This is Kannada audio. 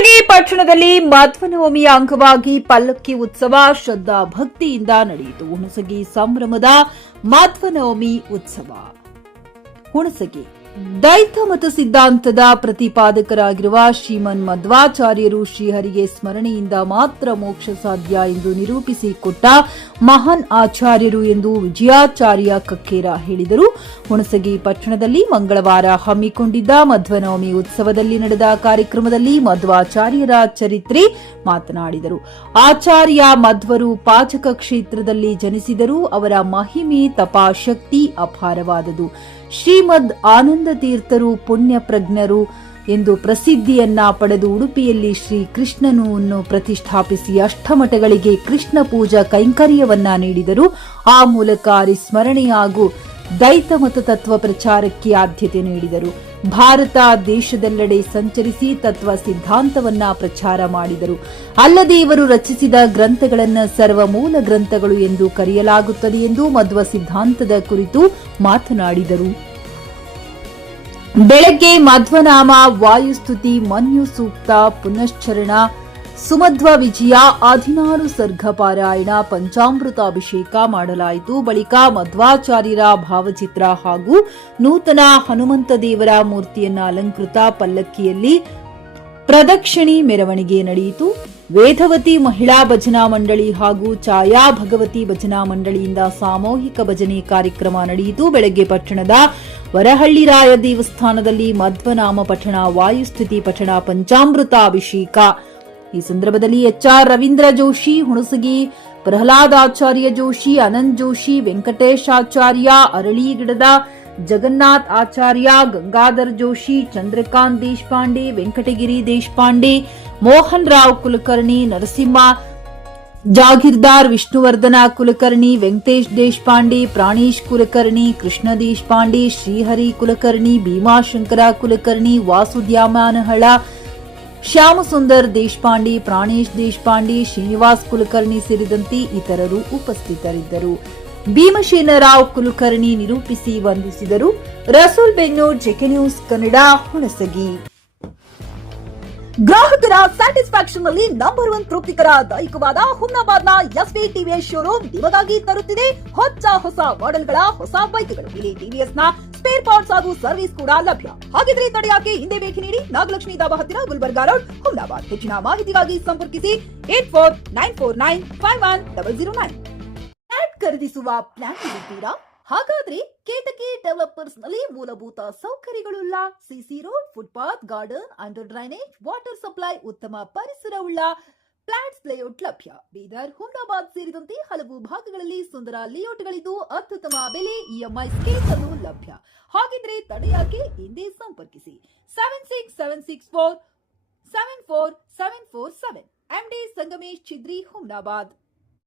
ಹುಣಸಗಿ ಪಟ್ಟಣದಲ್ಲಿ ಮಧ್ವನವಮಿಯ ಅಂಗವಾಗಿ ಪಲ್ಲಕ್ಕಿ ಉತ್ಸವ ಶ್ರದ್ಧಾ ಭಕ್ತಿಯಿಂದ ನಡೆಯಿತು. ಹುಣಸಗಿ ಸಂಭ್ರಮದ ಮಧ್ವನವಮಿ ಉತ್ಸವ. ಹುಣಸಗಿ ದೈತ ಮತ ಸಿದ್ಧಾಂತದ ಪ್ರತಿಪಾದಕರಾಗಿರುವ ಶ್ರೀಮನ್ ಮಧ್ವಾಚಾರ್ಯರು ಶ್ರೀಹರಿಗೆ ಸ್ಮರಣೆಯಿಂದ ಮಾತ್ರ ಮೋಕ್ಷ ಸಾಧ್ಯ ಎಂದು ನಿರೂಪಿಸಿಕೊಟ್ಟ ಮಹಾನ್ ಆಚಾರ್ಯರು ಎಂದು ವಿಜಯಾಚಾರ್ಯ ಕಕ್ಕೇರ ಹೇಳಿದರು. ಹುಣಸಗಿ ಪಟ್ಟಣದಲ್ಲಿ ಮಂಗಳವಾರ ಹಮ್ಮಿಕೊಂಡಿದ್ದ ಮಧ್ವನವಮಿ ಉತ್ಸವದಲ್ಲಿ ನಡೆದ ಕಾರ್ಯಕ್ರಮದಲ್ಲಿ ಮಧ್ವಾಚಾರ್ಯರ ಚರಿತ್ರೆ ಮಾತನಾಡಿದರು. ಆಚಾರ್ಯ ಮಧ್ವರು ಪಾಚಕ ಕ್ಷೇತ್ರದಲ್ಲಿ ಜನಿಸಿದರು. ಅವರ ಮಹಿಮೆ ತಪಾಶಕ್ತಿ ಅಪಾರವಾದದು. ಶ್ರೀಮದ್ ಆನಂದ ತೀರ್ಥರು ಪುಣ್ಯ ಪ್ರಜ್ಞರು ಎಂದು ಪ್ರಸಿದ್ಧಿಯನ್ನ ಪಡೆದು ಉಡುಪಿಯಲ್ಲಿ ಶ್ರೀ ಕೃಷ್ಣನನ್ನು ಪ್ರತಿಷ್ಠಾಪಿಸಿ ಅಷ್ಟಮಠಗಳಿಗೆ ಕೃಷ್ಣ ಪೂಜಾ ಕೈಂಕರ್ಯವನ್ನ ನೀಡಿದರು. ಆ ಮೂಲಕ ಹರಿಸ್ಮರಣೆ ಹಾಗೂ ದೈತ ಮತ ತತ್ವ ಪ್ರಚಾರಕ್ಕೆ ಆದ್ಯತೆ ನೀಡಿದರು. ಭಾರತ ದೇಶದೆಲ್ಲೆಡೆ ಸಂಚರಿಸಿ ತತ್ವ ಸಿದ್ಧಾಂತವನ್ನ ಪ್ರಚಾರ ಮಾಡಿದರು. ಅಲ್ಲದೆ ಇವರು ರಚಿಸಿದ ಗ್ರಂಥಗಳನ್ನು ಸರ್ವಮೂಲ ಗ್ರಂಥಗಳು ಎಂದು ಕರೆಯಲಾಗುತ್ತದೆ ಎಂದು ಮಧ್ವ ಸಿದ್ಧಾಂತದ ಕುರಿತು ಮಾತನಾಡಿದರು. ಬೆಳಗ್ಗೆ ಮಧ್ವನಾಮ, ವಾಯುಸ್ತುತಿ, ಮನ್ಯು ಸೂಕ್ತ, ಪುನಶ್ಚರಣ, ಸುಮಧ್ವ ವಿಜಯ, 16 ಸರ್ಗ ಪಾರಾಯಣ, ಪಂಚಾಮೃತ ಅಭಿಷೇಕ ಮಾಡಲಾಯಿತು. ಬಳಿಕ ಮಧ್ವಾಚಾರ್ಯರ ಭಾವಚಿತ್ರ ಹಾಗೂ ನೂತನ ಹನುಮಂತ ದೇವರ ಮೂರ್ತಿಯನ್ನ ಅಲಂಕೃತ ಪಲ್ಲಕ್ಕಿಯಲ್ಲಿ ಪ್ರದಕ್ಷಿಣೆ ಮೆರವಣಿಗೆ ನಡೆಯಿತು. ವೇದವತಿ ಮಹಿಳಾ ಭಜನಾ ಮಂಡಳಿ ಹಾಗೂ ಛಾಯಾ ಭಗವತಿ ಭಜನಾ ಮಂಡಳಿಯಿಂದ ಸಾಮೂಹಿಕ ಭಜನೆ ಕಾರ್ಯಕ್ರಮ ನಡೆಯಿತು. ಬೆಳಗ್ಗೆ ಪಟ್ಟಣದ ವರಹಳ್ಳಿರಾಯ ದೇವಸ್ಥಾನದಲ್ಲಿ ಮಧ್ವನಾಮ ಪಠಣ, ವಾಯುಸ್ಥಿತಿ ಪಠಣ, ಪಂಚಾಮೃತ ಅಭಿಷೇಕ. ಈ ಸಂದರ್ಭದಲ್ಲಿ ಎಚ್ಆರ್ ರವೀಂದ್ರ ಜೋಶಿ, ಹುಣಸಗಿ ಪ್ರಹ್ಲಾದಾಚಾರ್ಯ ಜೋಶಿ, ಅನಂತ್ ಜೋಶಿ, ವೆಂಕಟೇಶ್ ಆಚಾರ್ಯ, ಅರಳಿಗಿಡದ ಜಗನ್ನಾಥ್ ಆಚಾರ್ಯ, ಗಂಗಾಧರ್ ಜೋಶಿ, ಚಂದ್ರಕಾಂತ್ ದೇಶಪಾಂಡೆ, ವೆಂಕಟಗಿರಿ ದೇಶಪಾಂಡೆ, ಮೋಹನ್ ರಾವ್ ಕುಲಕರ್ಣಿ, ನರಸಿಂಹ ಜಾಗೀರ್ದಾರ್, ವಿಷ್ಣುವರ್ಧನ ಕುಲಕರ್ಣಿ, ವೆಂಕಟೇಶ್ ದೇಶಪಾಂಡೆ, ಪ್ರಾಣೇಶ್ ಕುಲಕರ್ಣಿ, ಕೃಷ್ಣ ದೇಶಪಾಂಡೆ, ಶ್ರೀಹರಿ ಕುಲಕರ್ಣಿ, ಭೀಮಾಶಂಕರ ಕುಲಕರ್ಣಿ, ವಾಸುದ್ಯಾಮನಹಳ, ಶ್ಯಾಮಸುಂದರ್ ದೇಶಪಾಂಡೆ, ಪ್ರಾಣೇಶ್ ದೇಶಪಾಂಡೆ, ಶ್ರೀನಿವಾಸ್ ಕುಲಕರ್ಣಿ ಸೇರಿದಂತೆ ಇತರರು ಉಪಸ್ಥಿತರಿದ್ದರು. ಭೀಮಸೇನರಾವ್ ಕುಲಕರ್ಣಿ ನಿರೂಪಿಸಿ ವಂದಿಸಿದರು. ರಸೂಲ್ ಬೆನ್ನೂರ್, ಜೆಕೆ ನ್ಯೂಸ್ ಕನ್ನಡ, ಹುಣಸಗಿ. ಗ್ರಾಹಕರ ಸ್ಯಾಟಿಸ್ಫ್ಯಾಕ್ಷನ್ ನಲ್ಲಿ ನಂಬರ್ 1 ತೃಪ್ತಿಕರ ದೈಹಿಕವಾದ ಹುಮ್ನಾಬಾದ್ನ ಎಸ್ವಿ ಟಿವಿಎಸ್ ಶೋರೂಮ್ ನಿಮಗಾಗಿ ತರುತ್ತಿದೆ ಹೊಸ ಮಾಡೆಲ್ಗಳ ಹೊಸ ಬೈಕ್ಗಳು. ಇಲ್ಲಿ ಟಿವಿಎಸ್ ನ ಸ್ಪೇರ್ ಪಾರ್ಟ್ಸ್ ಹಾಗೂ ಸರ್ವಿಸ್ ಕೂಡ ಲಭ್ಯ. ಹಾಗಿದ್ರೆ ತಡೆಯಾಕೆ ಹಿಂದೆ ಭೇಟಿ ನೀಡಿ. ನಾಗಲಕ್ಷ್ಮಿ ದಾಬಾ ಹತ್ತಿರ, ಗುಲ್ಬರ್ಗಾ ರೋಡ್, ಹುಮ್ನಾಬಾದ್. ಹೆಚ್ಚಿನ ಮಾಹಿತಿಗಾಗಿ ಸಂಪರ್ಕಿಸಿ 8494951009. ಫ್ಲಾಟ್ ಖರೀದಿಸುವ ಪ್ಲಾನ್ ಇದ್ದೀರಾ? ಹಾಗಾದ್ರೆ ಕೇತಕಿ ಡೆವಲಪರ್ಸ್ ನಲ್ಲಿ ಮೂಲಭೂತ ಸೌಕರ್ಯಗಳುಳ್ಳ CC road, footpath, garden, under drainage, water supply, ಉತ್ತಮ ಪರಿಸರವುಳ್ಳ ಫ್ಲಾಟ್ಸ್ ಲೇಔಟ್ ಲಭ್ಯ. ಬೀದರ್, ಹುಮ್ನಾಬಾದ್ ಸೇರಿದಂತೆ ಹಲವು ಭಾಗಗಳಲ್ಲಿ ಸುಂದರ ಲೇಔಟ್ಗಳಿದ್ದು ಅತ್ಯುತ್ತಮ ಬೆಲೆ, ಇಎಂಐ ಸ್ಕೀಮ್ಸ್ ಅನ್ನು ಲಭ್ಯ. ಹಾಗಿದ್ರೆ ತಡೆಯಾಕೆ ಹಿಂದೆ ಸಂಪರ್ಕಿಸಿ 7676474747. MD ಸಂಗಮೇಶ್ ಚಿದ್ರಿ, ಹುಮ್ನಾಬಾದ್.